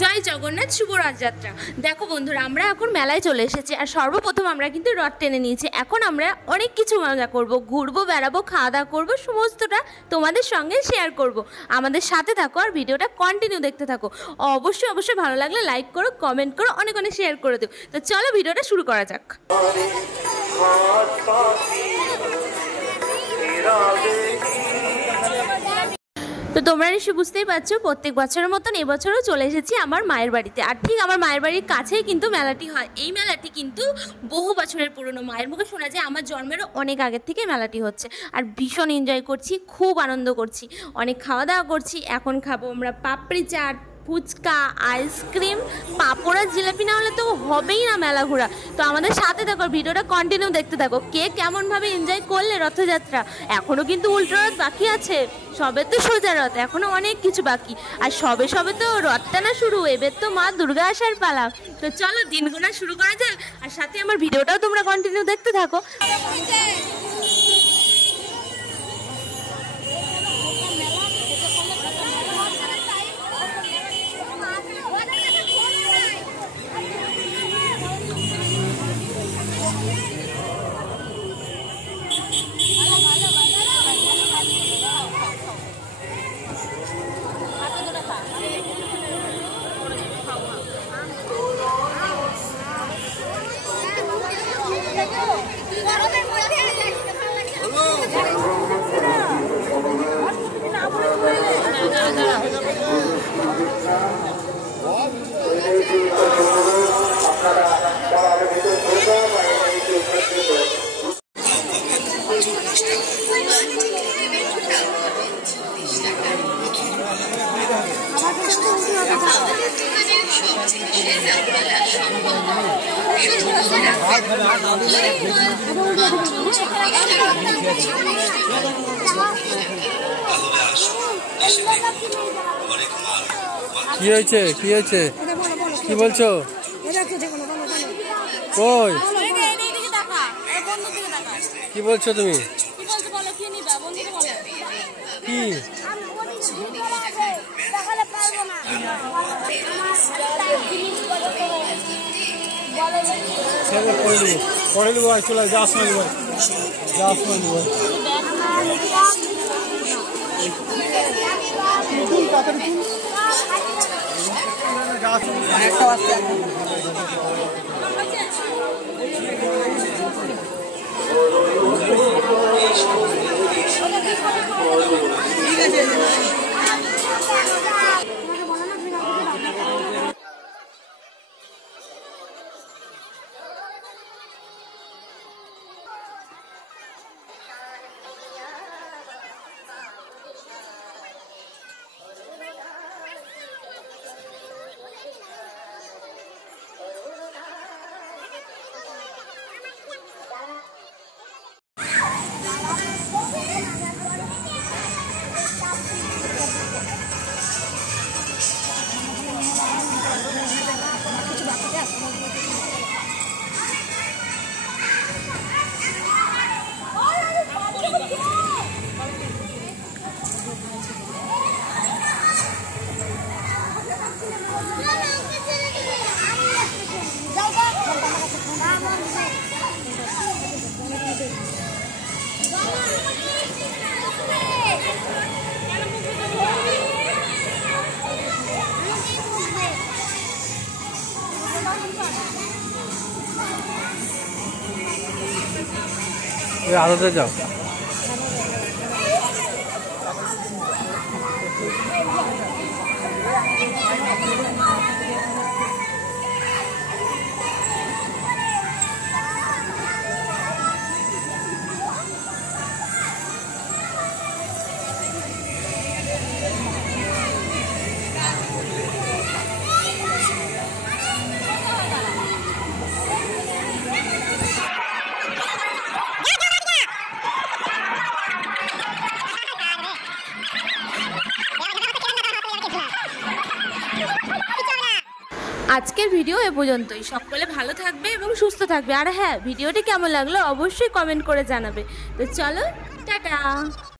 জয় জগন্নাথ, শুভ রথযাত্রা। দেখো বন্ধুরা, আমরা এখন মেলায় চলে এসেছি। আর সর্বপ্রথম আমরা কিন্তু রথ টেনে নিয়েছি। এখন আমরা অনেক কিছু মজা করব, ঘুরবো, বেড়াবো, খাওয়া দাওয়া করবো, সমস্তটা তোমাদের সঙ্গে শেয়ার করব। আমাদের সাথে থাকো আর ভিডিওটা কন্টিনিউ দেখতে থাকো। অবশ্যই ভালো লাগলে লাইক করো, কমেন্ট করো, অনেক শেয়ার করে দিও। তো চলো ভিডিওটা শুরু করা যাক। তো তোমরা নিশ্চয়ই বুঝতেই পারছো, প্রত্যেক বছরের মতন এবছরও চলে এসেছি আমার মায়ের বাড়িতে। আর ঠিক আমার মায়ের বাড়ির কাছেই কিন্তু মেলাটি হয়। এই মেলাটি কিন্তু বহু বছরের পুরনো। মায়ের মুখে শোনা যায় আমার জন্মেরও অনেক আগের থেকে মেলাটি হচ্ছে। আর ভীষণ এনজয় করছি, খুব আনন্দ করছি, অনেক খাওয়া দাওয়া করছি। এখন খাবো আমরা পাপড়ি চাট, ফুচকা, আইসক্রিম, পাঁপড় আর জিলাপি না হলে তো হবেই না মেলা ঘোরা। তো আমাদের সাথে থাকো, ভিডিওটা কন্টিনিউ দেখতে থাকো। কে কেমনভাবে এনজয় করলে রথযাত্রা। এখনও কিন্তু উল্টো রথ বাকি আছে, সবে তো সোজা রথ, এখনও অনেক কিছু বাকি। আর সবে তো রথ টানা শুরু, এবার তো মা দুর্গা আসার পালা। তো চলো দিন গোনা শুরু করা যাক। আর সাথে আমার ভিডিওটাও তোমরা কন্টিনিউ দেখতে থাকো। কি হয়েছে কি বলছো? কই কি বলছো তুমি? কি পরে দেবো, চলে যাওয়ার সময় দেবো, ঠিক আছে। আলাদা যাও। আজকের ভিডিও এ পর্যন্তই। সকলে ভালো থাকবে এবং সুস্থ থাকবে। আর হ্যাঁ, ভিডিওটি কেমন লাগলো অবশ্যই কমেন্ট করে জানাবে। তো চলো, টাটা।